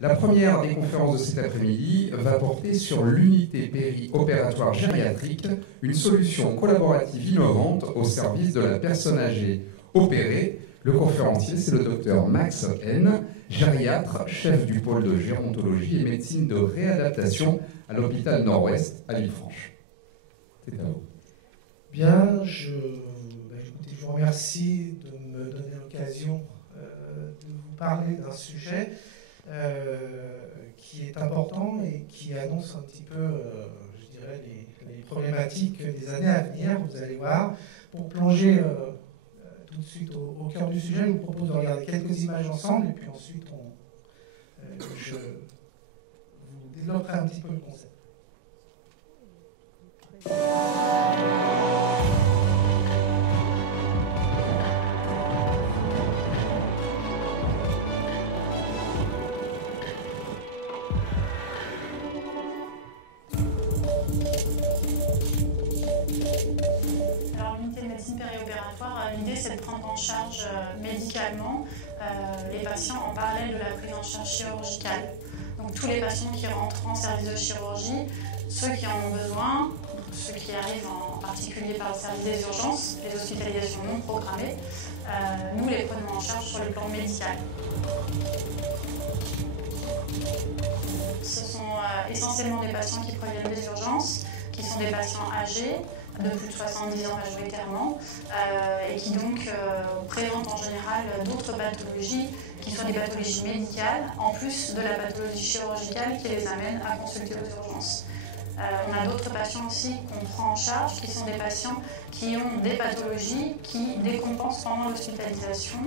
La première des conférences de cet après-midi va porter sur l'unité péri-opératoire gériatrique, une solution collaborative innovante au service de la personne âgée opérée. Le conférencier, c'est le docteur Max N, gériatre, chef du pôle de gérontologie et médecine de réadaptation à l'hôpital Nord-Ouest à Villefranche. C'est à vous. Bien, écoutez, je vous remercie de me donner l'occasion de vous parler d'un sujet qui est important et qui annonce un petit peu, je dirais, les problématiques des années à venir. Vous allez voir. Pour plonger tout de suite au cœur du sujet, je vous propose de regarder quelques images ensemble et puis ensuite je vous développerai un petit peu le concept. L'idée, c'est de prendre en charge médicalement les patients en parallèle de la prise en charge chirurgicale. Donc tous les patients qui rentrent en service de chirurgie, ceux qui en ont besoin, ceux qui arrivent en particulier par le service des urgences, les hospitalisations non programmées, nous les prenons en charge sur le plan médical. Ce sont essentiellement des patients qui proviennent des urgences, qui sont des patients âgés, de plus de 70 ans majoritairement, et qui donc présentent en général d'autres pathologies qui sont des pathologies médicales, en plus de la pathologie chirurgicale qui les amène à consulter aux urgences. On a d'autres patients aussi qu'on prend en charge, qui sont des patients qui ont des pathologies qui décompensent pendant l'hospitalisation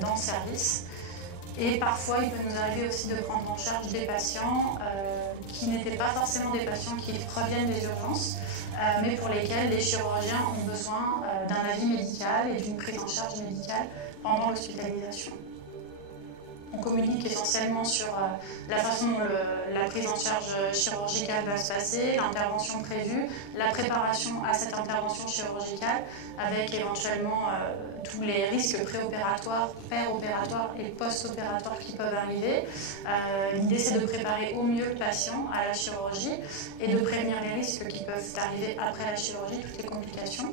dans le service. Et parfois, il peut nous arriver aussi de prendre en charge des patients qui n'étaient pas forcément des patients qui proviennent des urgences, mais pour lesquels les chirurgiens ont besoin d'un avis médical et d'une prise en charge médicale pendant l'hospitalisation. On communique essentiellement sur la façon dont la prise en charge chirurgicale va se passer, l'intervention prévue, la préparation à cette intervention chirurgicale, avec éventuellement tous les risques préopératoires, péropératoires et post-opératoires qui peuvent arriver. L'idée, c'est de préparer au mieux le patient à la chirurgie et de prévenir les risques qui peuvent arriver après la chirurgie, toutes les complications.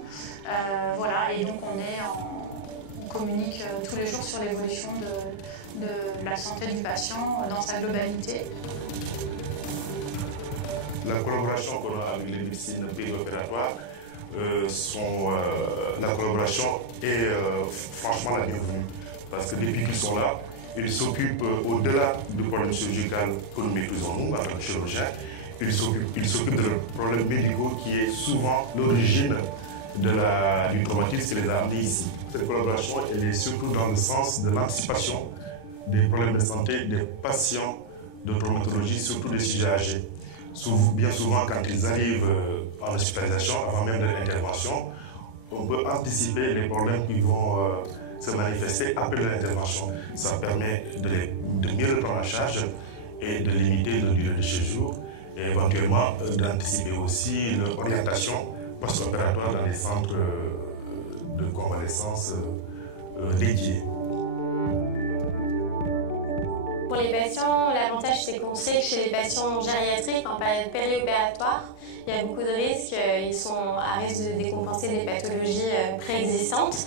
Voilà, et donc on communique tous les jours sur l'évolution de la santé du patient dans sa globalité. La collaboration qu'on a avec les médecines péri-opératoires, la collaboration est franchement la bienvenue. Parce que depuis qu'ils sont là, ils s'occupent au-delà du problème chirurgical que nous maîtrisons nous, avec le chirurgien, ils s'occupent de problèmes médicaux qui est souvent l'origine du traumatisme qui les a amenés ici. Cette collaboration elle est surtout dans le sens de l'anticipation des problèmes de santé des patients de traumatologie, surtout des sujets âgés. Bien souvent, quand ils arrivent en hospitalisation, avant même de l'intervention, on peut anticiper les problèmes qui vont se manifester après l'intervention. Ça permet de mieux le prendre en charge et de limiter la durée de séjour et éventuellement d'anticiper aussi l'orientation post-opératoire dans les centres de convalescence dédiés. Pour les patients, l'avantage c'est qu'on sait que chez les patients gériatriques en période périopératoire, il y a beaucoup de risques, ils sont à risque de décompenser des pathologies préexistantes.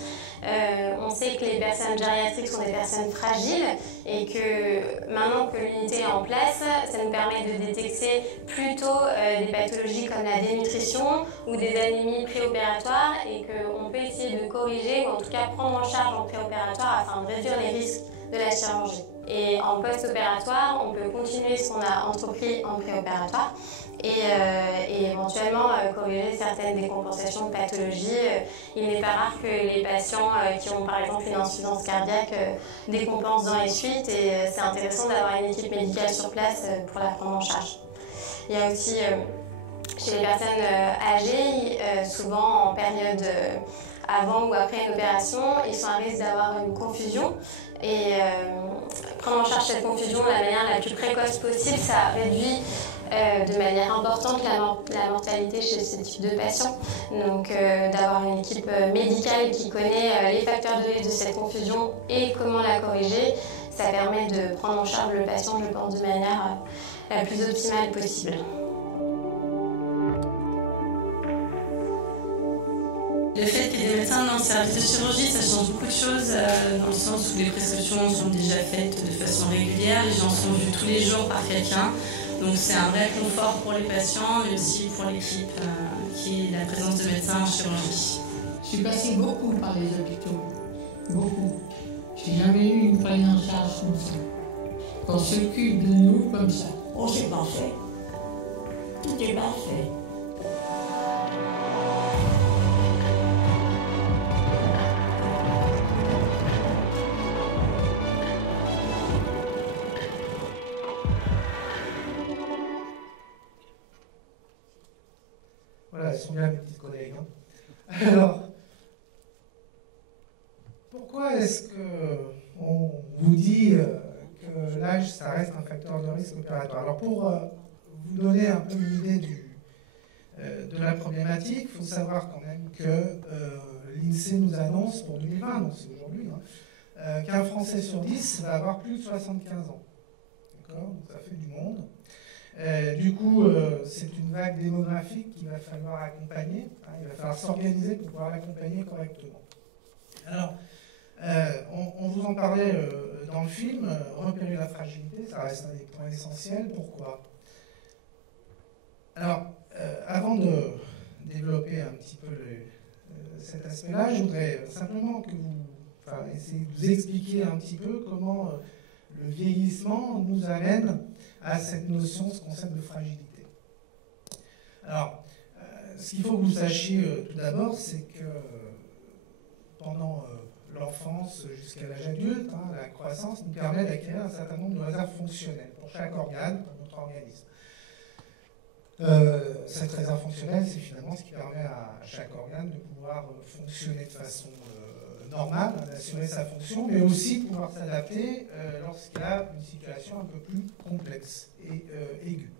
On sait que les personnes gériatriques sont des personnes fragiles et que maintenant que l'unité est en place, ça nous permet de détecter plus tôt des pathologies comme la dénutrition ou des anémies préopératoires et qu'on peut essayer de corriger ou en tout cas prendre en charge en préopératoire afin de réduire les risques de la chirurgie. Et en post-opératoire, on peut continuer ce qu'on a entrepris en préopératoire et éventuellement corriger certaines décompensations de pathologies. Il n'est pas rare que les patients qui ont par exemple une insuffisance cardiaque décompensent dans les suites et c'est intéressant d'avoir une équipe médicale sur place pour la prendre en charge. Il y a aussi chez les personnes âgées, souvent en période avant ou après une opération, ils sont à risque d'avoir une confusion et prendre en charge cette confusion de la manière la plus précoce possible, ça réduit de manière importante la mortalité chez ce type de patients. Donc d'avoir une équipe médicale qui connaît les facteurs de risque de cette confusion et comment la corriger, Ça permet de prendre en charge le patient, je pense, de manière la plus optimale possible. Le fait qu'il y ait des médecins dans le service de chirurgie, ça change beaucoup de choses, dans le sens où les prescriptions sont déjà faites de façon régulière, les gens sont vus tous les jours par quelqu'un, donc c'est un vrai confort pour les patients, mais aussi pour l'équipe qui est la présence de médecins en chirurgie. Je suis passée beaucoup par les hôpitaux, beaucoup. J'ai jamais eu une prise en charge comme ça. Qu'on s'occupe de nous comme ça. Oh, c'est parfait. Tout est parfait. Voilà, elles sont bien mes petites collègues. Hein. Alors, pourquoi est-ce qu'on vous dit que l'âge, ça reste un facteur de risque opératoire? Alors, pour vous donner un peu une idée de la problématique, il faut savoir quand même que l'INSEE nous annonce pour 2020, donc c'est aujourd'hui, hein, qu'un Français sur 10 va avoir plus de 75 ans. D'accord? Donc ça fait du monde. Du coup, c'est une vague démographique qu'il va falloir accompagner. Hein, il va falloir s'organiser pour pouvoir l'accompagner correctement. Alors, on vous en parlait dans le film, repérer la fragilité, ça reste un des points essentiels. Pourquoi? Alors, avant de développer un petit peu cet aspect-là, je voudrais simplement que essayer de vous expliquer un petit peu comment le vieillissement nous amène à cette notion, ce concept de fragilité. Alors, ce qu'il faut que vous sachiez tout d'abord, c'est que pendant l'enfance jusqu'à l'âge adulte, hein, la croissance nous permet d'acquérir un certain nombre de réserves fonctionnelles pour chaque organe, pour notre organisme. Cette réserve fonctionnelle, c'est finalement ce qui permet à chaque organe de pouvoir fonctionner de façon normale, d'assurer sa fonction, mais aussi de pouvoir s'adapter lorsqu'il y a une situation un peu plus complexe et aiguë.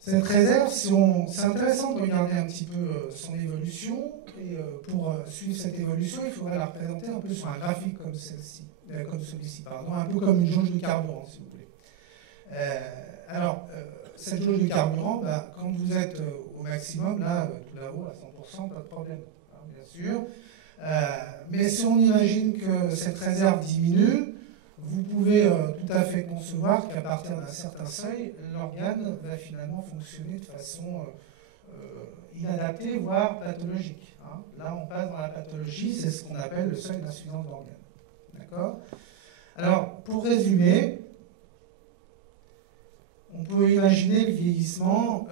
Cette réserve, c'est intéressant de regarder un petit peu son évolution, et pour suivre cette évolution, il faudrait la représenter un peu sur un graphique comme celui-ci, un peu comme une jauge de carburant, si vous voulez. Cette jauge de carburant, quand vous êtes au maximum, là, tout là-haut, à 100%, pas de problème, hein, bien sûr. Mais si on imagine que cette réserve diminue, vous pouvez tout à fait concevoir qu'à partir d'un certain seuil, l'organe va finalement fonctionner de façon inadaptée, voire pathologique. Hein. Là, on passe dans la pathologie, c'est ce qu'on appelle le seuil d'insuffisance d'organe. D'accord? Alors, pour résumer, on peut imaginer le vieillissement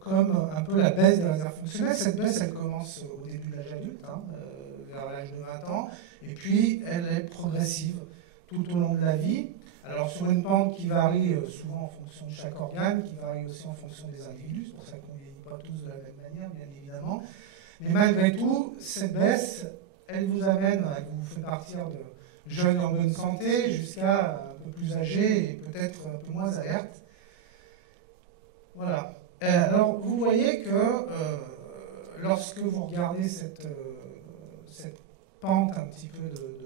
comme un peu la baisse des réserves fonctionnelles. Cette baisse, elle commence au début de l'âge adulte, hein, vers l'âge de 20 ans, et puis elle est progressive tout au long de la vie. Alors sur une pente qui varie souvent en fonction de chaque organe, qui varie aussi en fonction des individus, c'est pour ça qu'on ne vieillit pas tous de la même manière, bien évidemment. Mais malgré tout, cette baisse, elle vous amène, elle vous fait partir de jeunes en bonne santé jusqu'à un peu plus âgés et peut-être un peu moins alertes. Voilà. Alors, vous voyez que lorsque vous regardez cette pente un petit peu de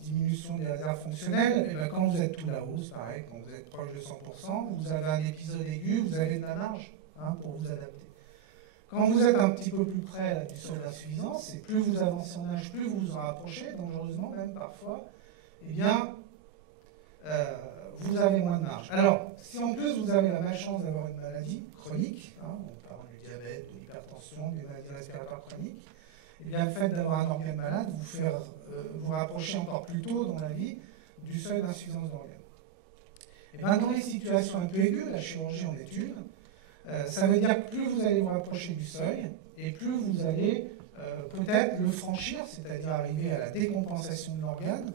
diminution des réserves fonctionnelles, et bien quand vous êtes tout là-haut, c'est pareil, quand vous êtes proche de 100%, vous avez un épisode aigu, vous avez de la marge pour vous adapter. Quand vous êtes un petit peu plus près là, du seuil d'insuffisance, et plus vous avancez en âge, plus vous vous en rapprochez, dangereusement même parfois, eh bien, vous avez moins de marge. Alors, si en plus vous avez la malchance d'avoir une maladie chronique, on parle du diabète, de l'hypertension, des maladies respiratoires chroniques, eh bien, le fait d'avoir un organe malade vous fait vous rapprocher encore plus tôt dans la vie du seuil d'insuffisance d'organes. Et bien, dans les situations un peu aiguës, la chirurgie en est une, ça veut dire que plus vous allez vous rapprocher du seuil, et plus vous allez peut-être le franchir, c'est-à-dire arriver à la décompensation de l'organe,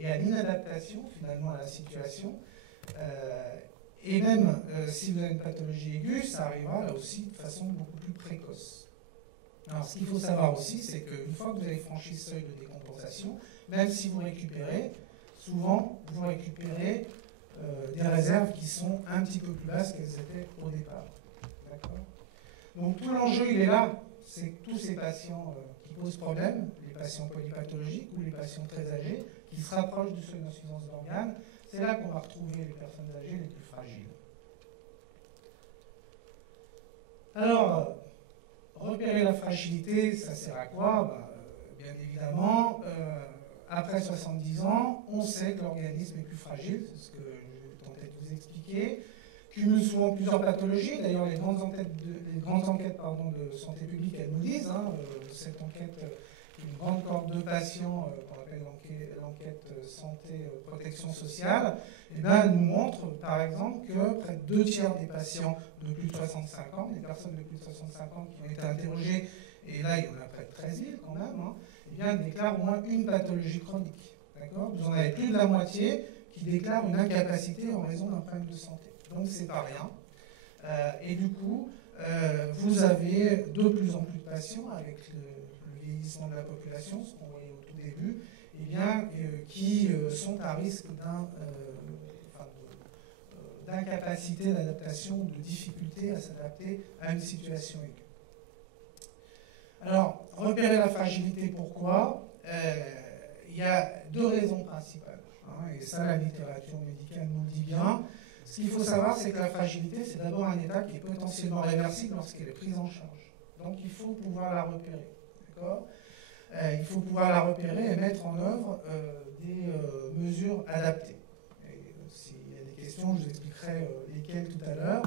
et à l'inadaptation finalement à la situation. Et même si vous avez une pathologie aiguë, ça arrivera là aussi de façon beaucoup plus précoce. Alors ce qu'il faut savoir aussi, c'est qu'une fois que vous avez franchi ce seuil de décompensation, même si vous récupérez, souvent vous récupérez des réserves qui sont un petit peu plus basses qu'elles étaient au départ. D'accord ? Donc tout l'enjeu il est là, c'est tous ces patients qui posent problème, les patients polypathologiques ou les patients très âgés, qui se rapprochent du seuil d'insuffisance d'organes. C'est là qu'on va retrouver les personnes âgées les plus fragiles. Alors, repérer la fragilité, ça sert à quoi? Bien évidemment, après 70 ans, on sait que l'organisme est plus fragile, c'est ce que je tentais de vous expliquer. Cumule souvent plusieurs pathologies, d'ailleurs les grandes enquêtes de santé publique, elles nous disent, cette enquête, une grande cohorte de patients, qu'on appelle l'enquête santé protection sociale, et nous montre par exemple que près de 2 tiers des patients de plus de 65 ans, des personnes de plus de 65 ans qui ont été interrogées, et là il y en a près de 13 000 quand même, déclarent au moins une pathologie chronique. Vous en avez plus de la moitié qui déclarent une incapacité en raison d'un problème de santé. Donc c'est pas rien. Et du coup, vous avez de plus en plus de patients avec le vieillissement de la population, ce qu'on voyait au tout début, qui sont à risque d'incapacité d'adaptation, de difficulté à s'adapter à une situation aiguë. Alors, repérer la fragilité, pourquoi? Il y a 2 raisons principales, et ça la littérature médicale nous le dit bien. Ce qu'il faut savoir, c'est que la fragilité, c'est d'abord un état qui est potentiellement réversible lorsqu'elle est prise en charge. Donc il faut pouvoir la repérer. Il faut pouvoir la repérer et mettre en œuvre des mesures adaptées. S'il y a des questions, je vous expliquerai lesquelles tout à l'heure.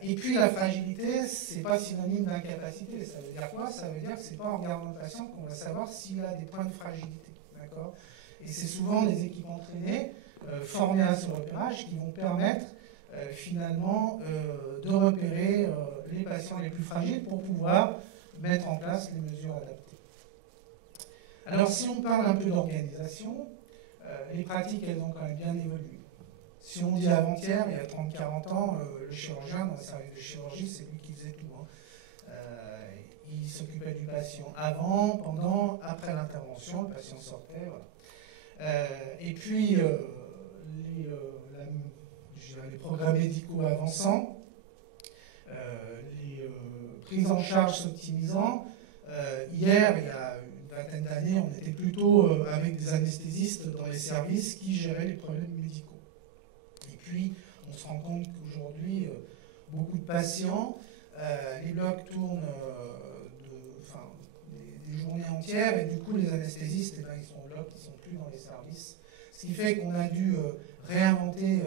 Et puis la fragilité, ce n'est pas synonyme d'incapacité. Ça veut dire quoi? Ça veut dire que ce n'est pas en regardant le patient qu'on va savoir s'il a des points de fragilité. Et c'est souvent les équipes entraînées, formés à ce repérage, qui vont permettre finalement de repérer les patients les plus fragiles pour pouvoir mettre en place les mesures adaptées. Alors si on parle un peu d'organisation, les pratiques elles ont quand même bien évolué. Si on dit avant-hier, il y a 30-40 ans, le chirurgien dans le service de chirurgie, c'est lui qui faisait tout. Il s'occupait du patient avant, pendant, après l'intervention, le patient sortait. Voilà. Et puis les programmes médicaux avançant, les prises en charge s'optimisant. Hier, il y a une vingtaine d'années, on était plutôt avec des anesthésistes dans les services qui géraient les problèmes médicaux. Et puis, on se rend compte qu'aujourd'hui, beaucoup de patients, les blocs tournent des journées entières, et du coup, les anesthésistes, ils sont au bloc, ils ne sont plus dans les services. Ce qui fait qu'on a dû réinventer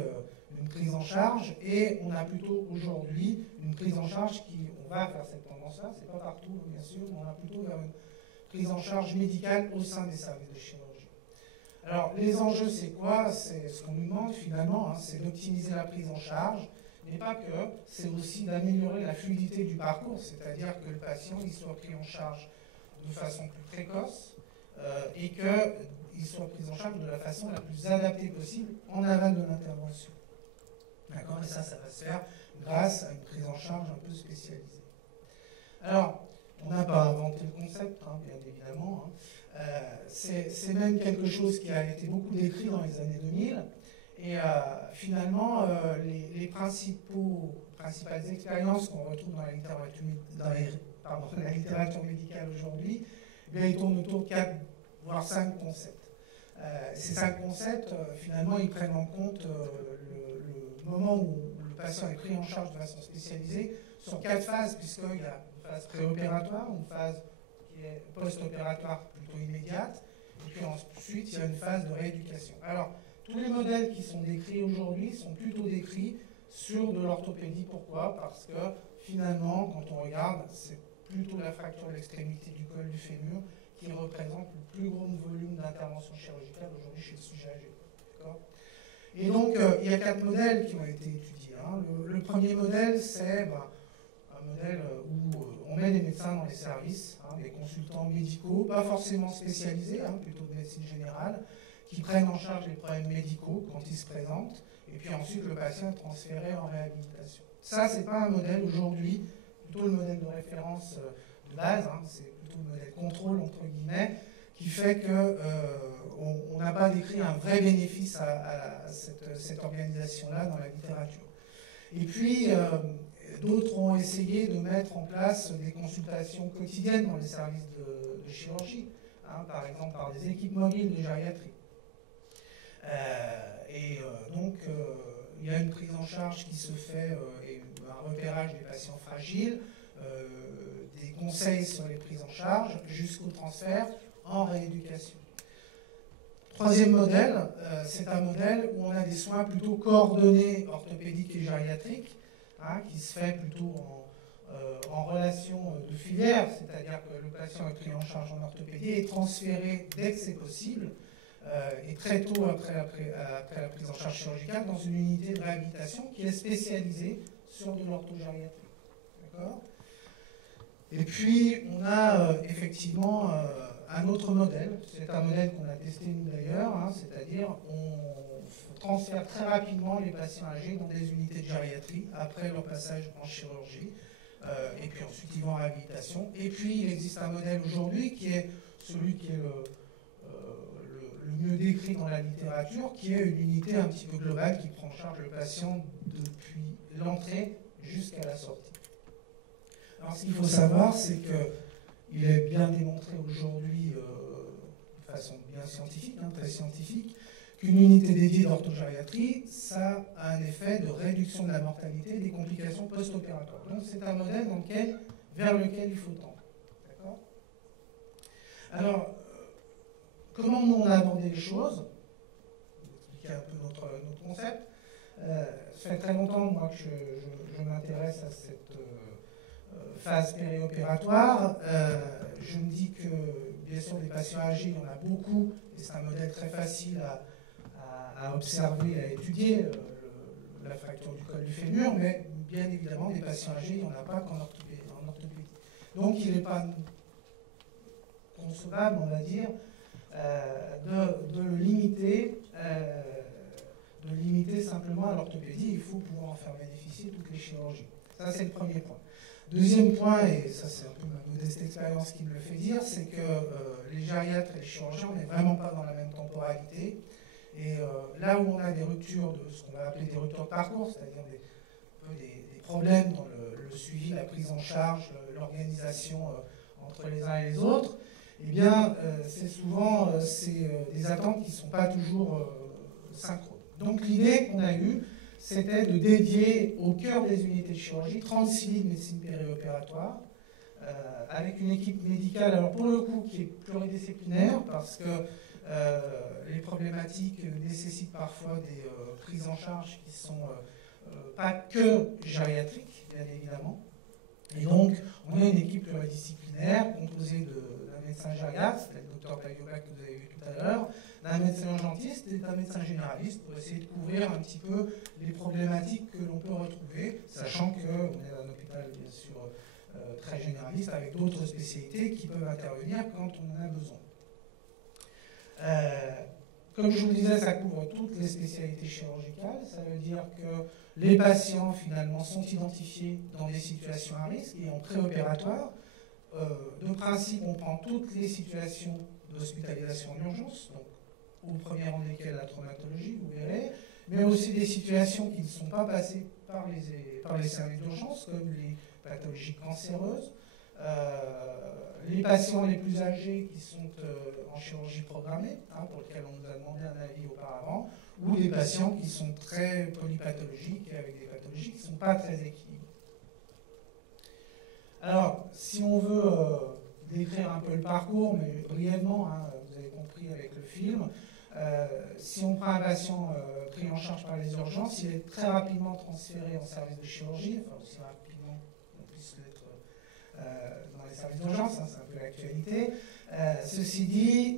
une prise en charge, et on a plutôt aujourd'hui une prise en charge on va vers cette tendance-là, c'est pas partout bien sûr, mais on a plutôt vers une prise en charge médicale au sein des services de chirurgie. Alors les enjeux c'est quoi? C'est ce qu'on nous demande finalement, c'est d'optimiser la prise en charge, mais pas que, c'est aussi d'améliorer la fluidité du parcours, c'est-à-dire que le patient il soit pris en charge de façon plus précoce et qu'il soit pris en charge de la façon la plus adaptée possible en aval de l'intervention. D'accord? Et ça va se faire grâce à une prise en charge un peu spécialisée. Alors, on n'a pas inventé le concept, bien évidemment. C'est même quelque chose qui a été beaucoup décrit dans les années 2000. Et finalement, les principales expériences qu'on retrouve dans la littérature médicale aujourd'hui, ils tournent autour de 4, voire 5 concepts. Ces 5 concepts, finalement, ils prennent en compte le moment où le patient est pris en charge de façon spécialisée sur 4 phases, puisqu'il y a une phase préopératoire, une phase qui est post-opératoire plutôt immédiate, et puis ensuite, il y a une phase de rééducation. Alors, tous les modèles qui sont décrits aujourd'hui sont plutôt décrits sur de l'orthopédie. Pourquoi? Parce que finalement, quand on regarde, c'est plutôt la fracture de l'extrémité du col du fémur qui représente le plus gros volume d'intervention chirurgicale aujourd'hui chez le sujet âgé. Et donc, il y a 4 modèles qui ont été étudiés. Le premier modèle, c'est un modèle où on met les médecins dans les services, des consultants médicaux, pas forcément spécialisés, plutôt de médecine générale, qui prennent en charge les problèmes médicaux quand ils se présentent, et puis ensuite le patient est transféré en réhabilitation. Ça, c'est pas un modèle aujourd'hui, plutôt le modèle de référence de base, c'est plutôt le modèle contrôle, entre guillemets, qui fait qu'on n'a pas décrit un vrai bénéfice à cette organisation-là dans la littérature. Et puis, D'autres ont essayé de mettre en place des consultations quotidiennes dans les services de chirurgie, par exemple par des équipes mobiles de gériatrie. Donc, il y a une prise en charge qui se fait, et un repérage des patients fragiles, des conseils sur les prises en charge, jusqu'au transfert en rééducation. Troisième modèle, c'est un modèle où on a des soins plutôt coordonnés orthopédiques et gériatriques, qui se fait plutôt en relation de filière, c'est-à-dire que le patient est pris en charge en orthopédie et transféré dès que c'est possible, et très tôt après la prise en charge chirurgicale, dans une unité de réhabilitation qui est spécialisée sur de l'orthogériatrie. D'accord ? Et puis, on a effectivement un autre modèle, c'est un modèle qu'on a testé nous d'ailleurs, c'est-à-dire on transfère très rapidement les patients âgés dans des unités de gériatrie après leur passage en chirurgie, et puis ensuite ils vont en réhabilitation. Et puis il existe un modèle aujourd'hui qui est celui qui est le mieux décrit dans la littérature, qui est une unité un petit peu globale qui prend en charge le patient depuis l'entrée jusqu'à la sortie. Alors ce qu'il faut savoir, c'est qu'il est bien démontré aujourd'hui, de façon bien scientifique, très scientifique, qu'une unité dédiée d'orthogériatrie, ça a un effet de réduction de la mortalité et des complications post-opératoires. Donc c'est un modèle vers lequel il faut tendre. D'accord ? Alors, comment on a abordé les choses ? Je vais expliquer un peu notre concept. Ça fait très longtemps, moi, que je m'intéresse à cette phase périopératoire. Je me dis que, bien sûr, des patients âgés, il y en a beaucoup, et c'est un modèle très facile à observer, à étudier, la fracture du col du fémur, mais bien évidemment, des patients âgés, il n'y en a pas qu'en orthopédie. Donc, il n'est pas concevable, on va dire, de limiter simplement à l'orthopédie. Il faut pouvoir en faire bénéficier toutes les chirurgies. Ça, c'est le premier point. Deuxième point, et ça c'est un peu ma modeste expérience qui me le fait dire, c'est que les gériatres et les chirurgiens, on n'est vraiment pas dans la même temporalité. Et là où on a des ruptures, de ce qu'on va appeler des ruptures de parcours, c'est-à-dire des problèmes dans le suivi, la prise en charge, l'organisation entre les uns et les autres, eh bien c'est souvent des attentes qui ne sont pas toujours synchrones. Donc l'idée qu'on a eue, c'était de dédier au cœur des unités de chirurgie 36 lits de médecine périopératoire, avec une équipe médicale, alors pour le coup, qui est pluridisciplinaire, parce que les problématiques nécessitent parfois des prises en charge qui ne sont pas que gériatriques, bien évidemment. Et donc, on a une équipe pluridisciplinaire composée d'un médecin gériatre, c'est le docteur Payoba que vous avez vu tout à l'heure, d'un médecin urgentiste et d'un médecin généraliste pour essayer de couvrir un petit peu les problématiques que l'on peut retrouver, sachant qu'on est un hôpital, bien sûr, très généraliste, avec d'autres spécialités qui peuvent intervenir quand on en a besoin. Comme je vous le disais, ça couvre toutes les spécialités chirurgicales. Ça veut dire que les patients, finalement, sont identifiés dans des situations à risque et en préopératoire. De principe, on prend toutes les situations d'hospitalisation en urgence, donc au premier rang desquelles la traumatologie, vous verrez, mais aussi des situations qui ne sont pas passées par les services d'urgence, comme les pathologies cancéreuses, les patients les plus âgés qui sont en chirurgie programmée, pour lesquels on nous a demandé un avis auparavant, ou les patients qui sont très polypathologiques et avec des pathologies qui ne sont pas très équilibrées. Alors, si on veut décrire un peu le parcours, mais brièvement, vous avez compris avec le film, si on prend un patient pris en charge par les urgences, il est très rapidement transféré en service de chirurgie, enfin aussi rapidement qu'on puisse l'être dans les services d'urgence, c'est un peu l'actualité. Ceci dit,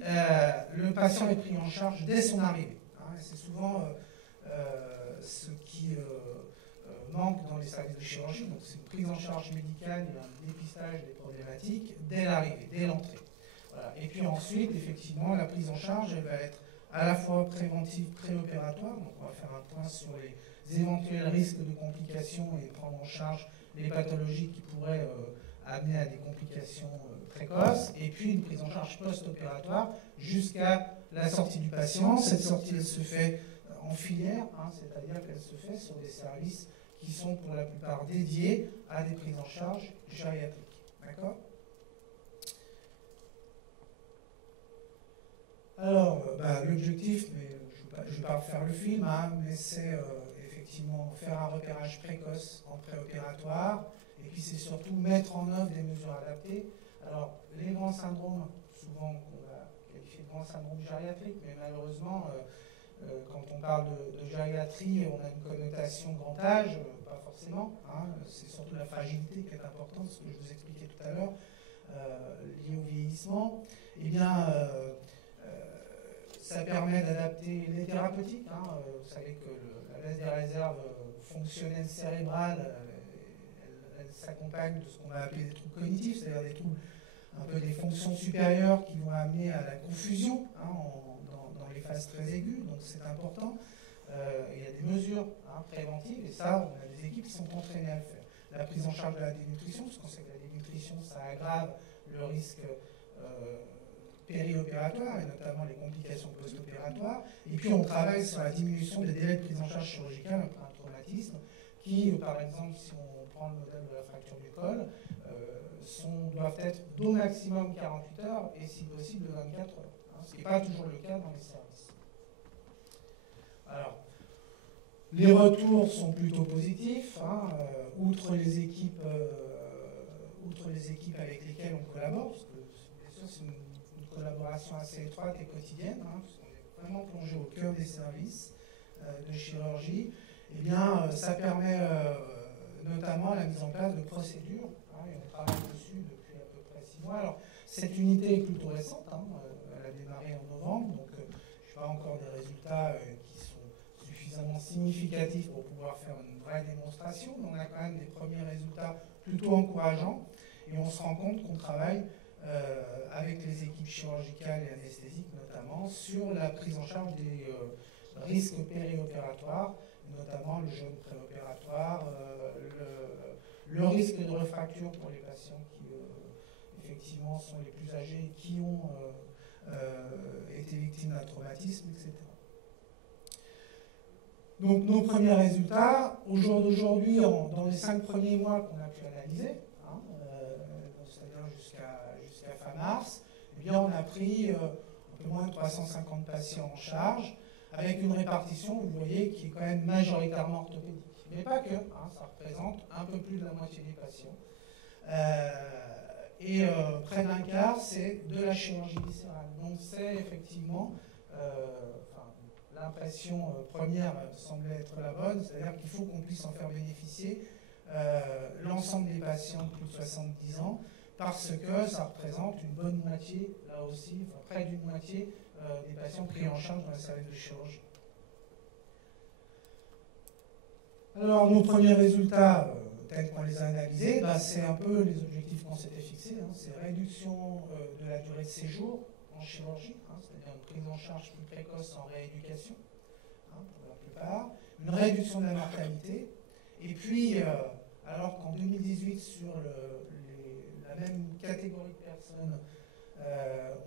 le patient est pris en charge dès son arrivée. C'est souvent ce qui manque dans les services de chirurgie, donc c'est une prise en charge médicale et un dépistage des problématiques dès l'arrivée, dès l'entrée. Voilà. Et puis ensuite, effectivement, la prise en charge, elle va être à la fois préventive, préopératoire, donc on va faire un point sur les éventuels risques de complications et prendre en charge les pathologies qui pourraient amener à des complications précoces, et puis une prise en charge post-opératoire jusqu'à la sortie du patient. Cette sortie, elle se fait en filière, c'est-à-dire qu'elle se fait sur des services qui sont pour la plupart dédiés à des prises en charge gériatriques. D'accord ? Alors, l'objectif, mais je ne vais pas refaire le film, hein, mais c'est effectivement faire un repérage précoce en préopératoire, et puis c'est surtout mettre en œuvre des mesures adaptées. Alors, les grands syndromes, souvent on va qualifier de grands syndromes gériatriques, mais malheureusement, quand on parle de gériatrie, on a une connotation grand âge, pas forcément, hein, c'est surtout la fragilité qui est importante, ce que je vous expliquais tout à l'heure, lié au vieillissement. Eh bien, ça permet d'adapter les thérapeutiques. Hein. Vous savez que la baisse des réserves fonctionnelles cérébrales, elle s'accompagne de ce qu'on va appeler des troubles cognitifs, c'est-à-dire des troubles, un peu des fonctions supérieures qui vont amener à la confusion hein, dans les phases très aiguës, donc c'est important. Il y a des mesures préventives, et ça, on a des équipes qui sont entraînées à le faire. La prise en charge de la dénutrition, parce qu'on sait que la dénutrition, ça aggrave le risque périopératoire, et notamment les complications post-opératoires. Et puis on travaille sur la diminution des délais de prise en charge chirurgicale après un traumatisme, qui, par exemple, si on prend le modèle de la fracture du col, doivent être d'au maximum 48 heures, et si possible 24 heures. Hein, ce qui n'est pas toujours le cas dans les services. Alors, les retours sont plutôt positifs, hein, outre les équipes avec lesquelles on collabore, parce que bien sûr c'est une collaboration assez étroite et quotidienne, hein, parce qu'on est vraiment plongé au cœur des services de chirurgie. Eh bien, ça permet notamment la mise en place de procédures, hein, et on travaille dessus depuis à peu près 6 mois. Alors, cette unité est plutôt récente, hein, elle a démarré en novembre, donc je n'ai pas encore des résultats qui sont suffisamment significatifs pour pouvoir faire une vraie démonstration, mais on a quand même des premiers résultats plutôt encourageants, et on se rend compte qu'on travaille avec les équipes chirurgicales et anesthésiques notamment, sur la prise en charge des risques périopératoires, notamment le jeûne préopératoire, le risque de refracture pour les patients qui effectivement sont les plus âgés, qui ont été victimes d'un traumatisme, etc. Donc nos premiers résultats, au jour d'aujourd'hui, dans les 5 premiers mois qu'on a pu analyser, hein, c'est-à-dire jusqu'à fin mars, eh bien, on a pris un peu moins de 350 patients en charge, avec une répartition, vous voyez, qui est quand même majoritairement orthopédique. Mais pas que, hein, ça représente un peu plus de la moitié des patients. Près d'un quart, c'est de la chirurgie viscérale. Donc c'est effectivement, l'impression première semblait être la bonne, c'est-à-dire qu'il faut qu'on puisse en faire bénéficier l'ensemble des patients de plus de 70 ans, parce que ça représente une bonne moitié, là aussi, enfin, près d'une moitié des patients pris en charge dans le service de chirurgie. Alors, nos premiers résultats, tels qu'on les a analysés, c'est un peu les objectifs qu'on s'était fixés. Hein, c'est réduction de la durée de séjour en chirurgie, hein, c'est-à-dire une prise en charge plus précoce en rééducation, hein, pour la plupart, une réduction de la mortalité, et puis, alors qu'en 2018, sur la même catégorie de personnes,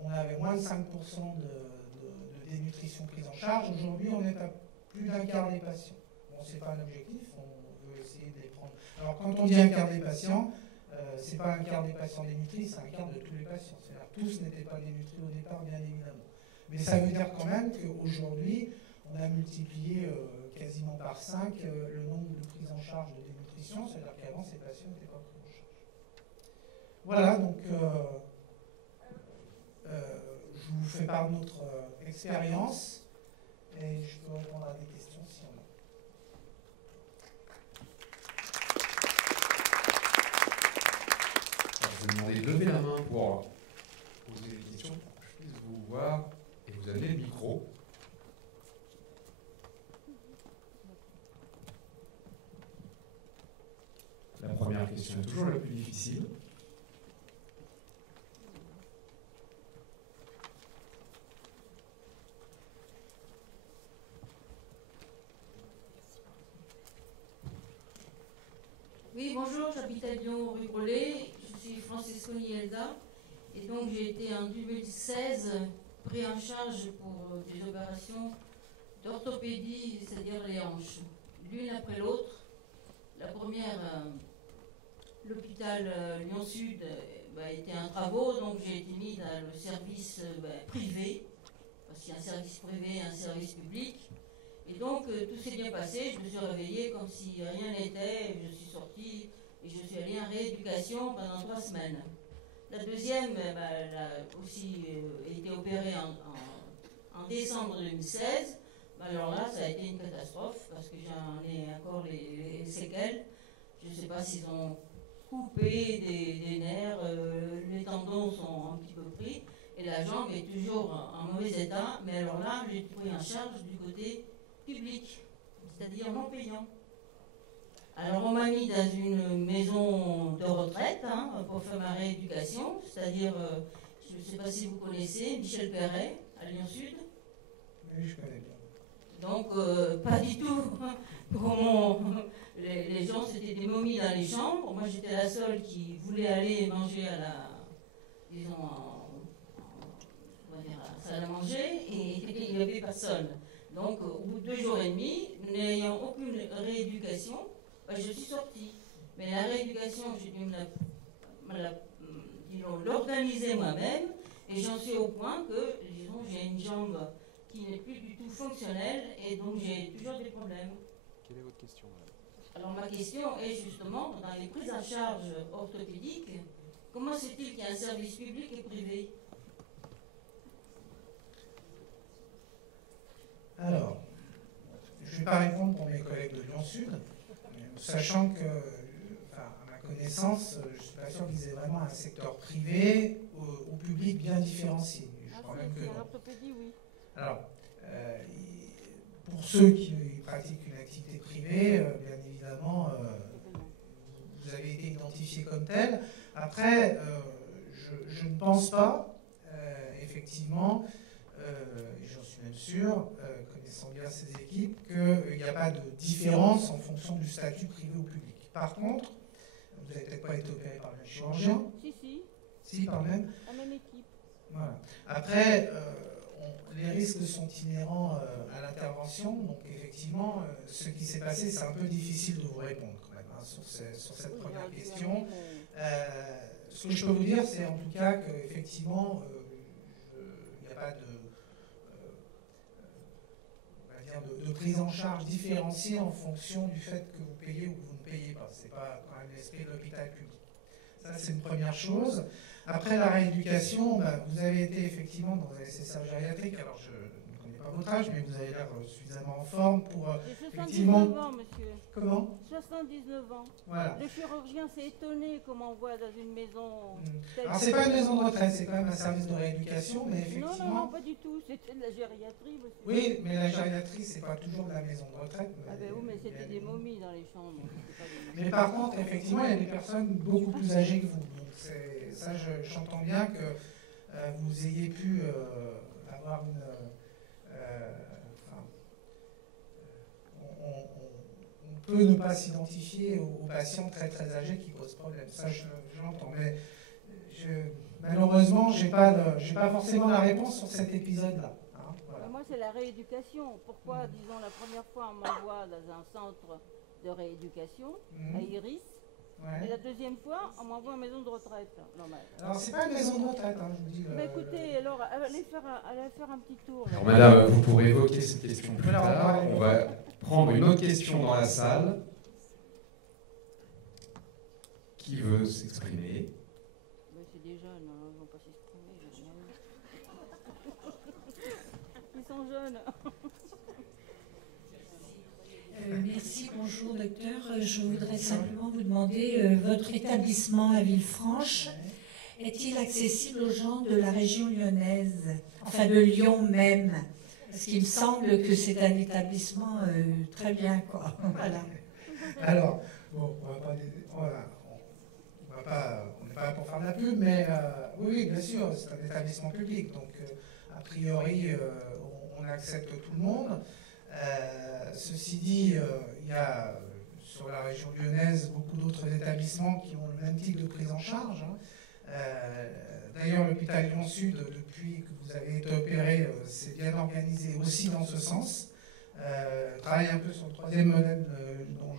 on avait moins de 5% de dénutrition prise en charge. Aujourd'hui, on est à plus d'un quart des patients. Bon, ce n'est pas un objectif, on veut essayer de les prendre. Alors, quand on dit un quart des patients, ce n'est pas un quart des patients dénutris, c'est un quart de tous les patients. C'est-à-dire que tous n'étaient pas dénutris au départ, bien évidemment. Mais ça veut dire quand même qu'aujourd'hui, on a multiplié quasiment par 5 le nombre de prises en charge de dénutrition, c'est-à-dire qu'avant, ces patients n'étaient pas pris en charge. Voilà, donc je vous fais part de notre expérience et je peux répondre à des questions si on a. Alors, je vais demander de lever la main pour poser des questions, pour que je puisse vous voir et vous amener le micro. La première question est toujours la plus difficile. Oui, bonjour, j'habite à Lyon, rue Grolet. Je suis Francisco Nielda. Et donc, j'ai été en 2016 pris en charge pour des opérations d'orthopédie, c'est-à-dire les hanches, l'une après l'autre. La première, l'hôpital Lyon Sud était en travaux, donc j'ai été mise dans le service privé, parce qu'il y a un service privé et un service public. Et donc tout s'est bien passé, je me suis réveillée comme si rien n'était, je suis sortie et je suis allée en rééducation pendant 3 semaines. La deuxième, elle a aussi été opérée en décembre 2016. Alors là, ça a été une catastrophe parce que j'en ai encore les séquelles. Je ne sais pas s'ils ont coupé des nerfs, les tendons sont un petit peu pris et la jambe est toujours en mauvais état. Mais alors là, j'ai été pris en charge du côté public, c'est-à-dire non payant. Alors on m'a mis dans une maison de retraite pour faire ma rééducation, c'est-à-dire, je ne sais pas si vous connaissez, Michel Perret, à Lyon Sud. Oui, je connais bien. Donc, pas du tout. Les gens, c'était des momies dans les chambres. Moi, j'étais la seule qui voulait aller manger à la, disons, on va dire, à la salle à manger, et il n'y avait personne. Donc, au bout de 2 jours et demi, n'ayant aucune rééducation, je suis sortie. Mais la rééducation, j'ai dû l'organiser moi-même, et j'en suis au point que, disons, j'ai une jambe qui n'est plus du tout fonctionnelle, et donc j'ai toujours des problèmes. Quelle est votre question, madame? Alors ma question est justement, dans les prises en charge orthopédiques, comment se fait-il qu'il y a un service public et privé? Alors, je ne vais pas répondre pour mes collègues de Lyon Sud, sachant que, à ma connaissance, je ne suis pas sûr qu'ils aient vraiment un secteur privé au public bien différencié. Je crois même que non. L'orthopédie, oui. Alors, pour ceux qui pratiquent une activité privée, bien évidemment, vous avez été identifié comme tel. Après, je ne pense pas, effectivement, et j'en suis même sûr, connaissant bien ces équipes, qu'il n'y a pas de différence en fonction du statut privé ou public. Par contre, vous n'avez peut-être pas été opéré par le même chirurgien. Si. Si, par le même. La même équipe. Voilà. Après, les risques sont inhérents à l'intervention, donc effectivement, ce qui s'est passé, c'est un peu difficile de vous répondre quand même sur cette première question. Ce que je peux vous dire, c'est en tout cas qu'effectivement, il n'y a pas de prise en charge différenciée en fonction du fait que vous payez ou que vous ne payez pas. Ce n'est pas quand même l'esprit de l'hôpital public. Ça, c'est une première chose. Après la rééducation, vous avez été effectivement dans un SSR gériatrique. Alors, je ne connais pas votre âge, mais vous avez l'air suffisamment en forme pour J'ai 79 effectivement... ans, monsieur. Comment? 79 ans. Voilà. Le chirurgien s'est étonné qu'on m'envoie dans une maison... Alors, c'est pas une maison de retraite, c'est quand même un service de rééducation, mais effectivement... Non, pas du tout. C'était de la gériatrie, monsieur. Oui, mais la gériatrie, c'est pas toujours de la maison de retraite. Ah ben oui, mais c'était des momies dans les chambres. Mais par contre, effectivement, il y a des personnes beaucoup plus âgées que vous. Donc ça, j'entends bien que vous ayez pu avoir une... on peut ne pas s'identifier aux patients très très âgés qui posent problème. Ça, je l'entends. Mais malheureusement, je n'ai pas forcément la réponse sur cet épisode-là. Hein, voilà. Moi, c'est la rééducation. Pourquoi, disons, la première fois, on m'envoie dans un centre de rééducation, à Iris, et la deuxième fois, on m'envoie en maison de retraite. Non, mais... Alors, c'est pas une maison de retraite, hein, je vous dis. Mais écoutez, alors, allez faire un petit tour. Alors, madame, vous pourrez évoquer cette question plus tard. On va prendre une autre question dans la salle. Qui veut s'exprimer? C'est des jeunes, ils ne vont pas s'exprimer. Ils sont jeunes. Merci, bonjour docteur. Je voudrais simplement vous demander, votre établissement à Villefranche est-il accessible aux gens de la région lyonnaise, enfin de Lyon même? Parce qu'il me semble que c'est un établissement très bien, quoi. Voilà. Alors, bon, on n'est pas là pour faire de la pub, mais oui, bien sûr, c'est un établissement public, donc a priori, on accepte tout le monde. Ceci dit, il y a sur la région lyonnaise beaucoup d'autres établissements qui ont le même type de prise en charge. D'ailleurs, l'hôpital Lyon Sud, depuis que vous avez été opéré, s'est bien organisé aussi dans ce sens. Travaille un peu sur le troisième modèle dont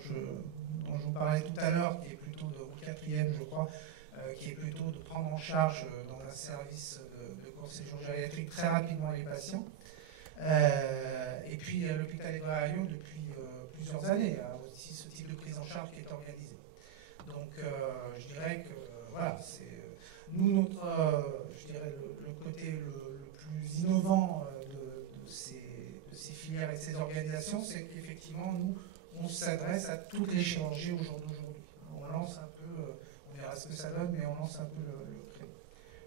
dont je vous parlais tout à l'heure, qui est plutôt au 4e, je crois, qui est plutôt de prendre en charge dans un service de court séjour gériatrique très rapidement les patients. Et puis l'hôpital Édouard Herriot, depuis plusieurs années, a aussi ce type de prise en charge qui est organisé. Donc je dirais que voilà, c'est nous je dirais le côté le plus innovant de ces filières et de ces organisations, c'est qu'effectivement nous on s'adresse à toutes les chirurgies au jour d'aujourd'hui. On lance un peu, on verra ce que ça donne, mais on lance un peu le créneau.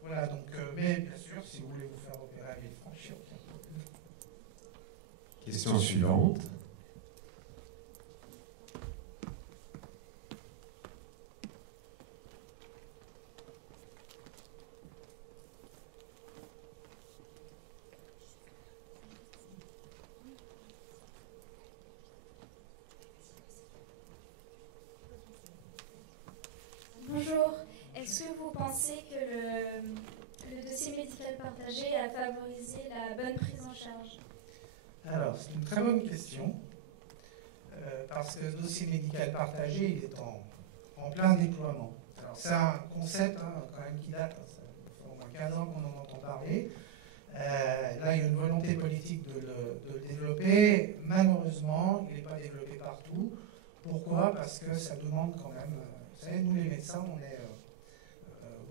Voilà, donc, mais bien sûr, si vous voulez vous faire opérer à Villefranche, il n'y a aucun problème. Question suivante. Bonjour, est-ce que vous pensez que le dossier médical partagé a favorisé la bonne prise en charge? Alors, c'est une très bonne question, parce que le dossier médical partagé, il est en plein déploiement. Alors, c'est un concept quand même qui date, ça fait au moins 15 ans qu'on en entend parler. Là, il y a une volonté politique de le développer. Malheureusement, il n'est pas développé partout. Pourquoi? Parce que ça demande quand même... Vous savez, nous les médecins, on est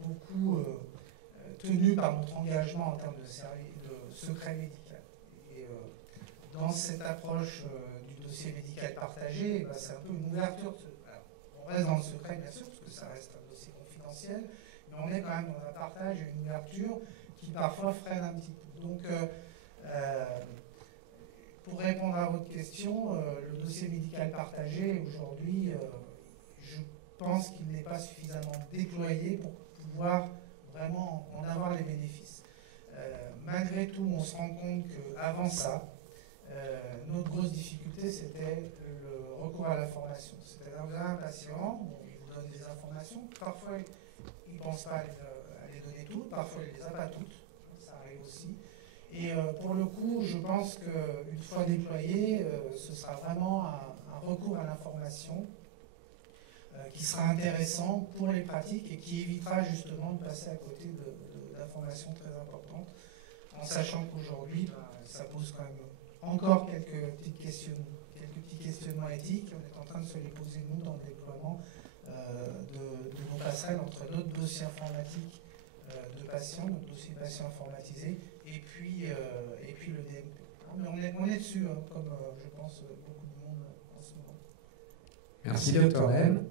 beaucoup tenus par notre engagement en termes de secret médical. Et dans cette approche du dossier médical partagé, c'est un peu une ouverture. Alors, on reste dans le secret, bien sûr, parce que ça reste un dossier confidentiel, mais on est quand même dans un partage et une ouverture qui parfois freine un petit peu. Donc, pour répondre à votre question, le dossier médical partagé, aujourd'hui, je pense qu'il n'est pas suffisamment déployé pour pouvoir vraiment en avoir les bénéfices. Malgré tout, on se rend compte qu'avant ça, notre grosse difficulté, c'était le recours à la formation. C'est-à-dire, vous avez un patient, il vous donne des informations, parfois il ne pense pas à les donner toutes, parfois il ne les a pas toutes, ça arrive aussi. Et pour le coup, je pense qu'une fois déployé, ce sera vraiment un recours à l'information qui sera intéressant pour les pratiques et qui évitera justement de passer à côté d'informations très importantes, en sachant qu'aujourd'hui, ça pose quand même encore quelques petits questionnements éthiques. On est en train de se les poser, nous, dans le déploiement de nos passerelles entre notre dossier informatique de patients, notre dossier patient informatisé, et puis le DMP. Mais on est dessus, comme je pense beaucoup de monde en ce moment. Merci, Dr. M.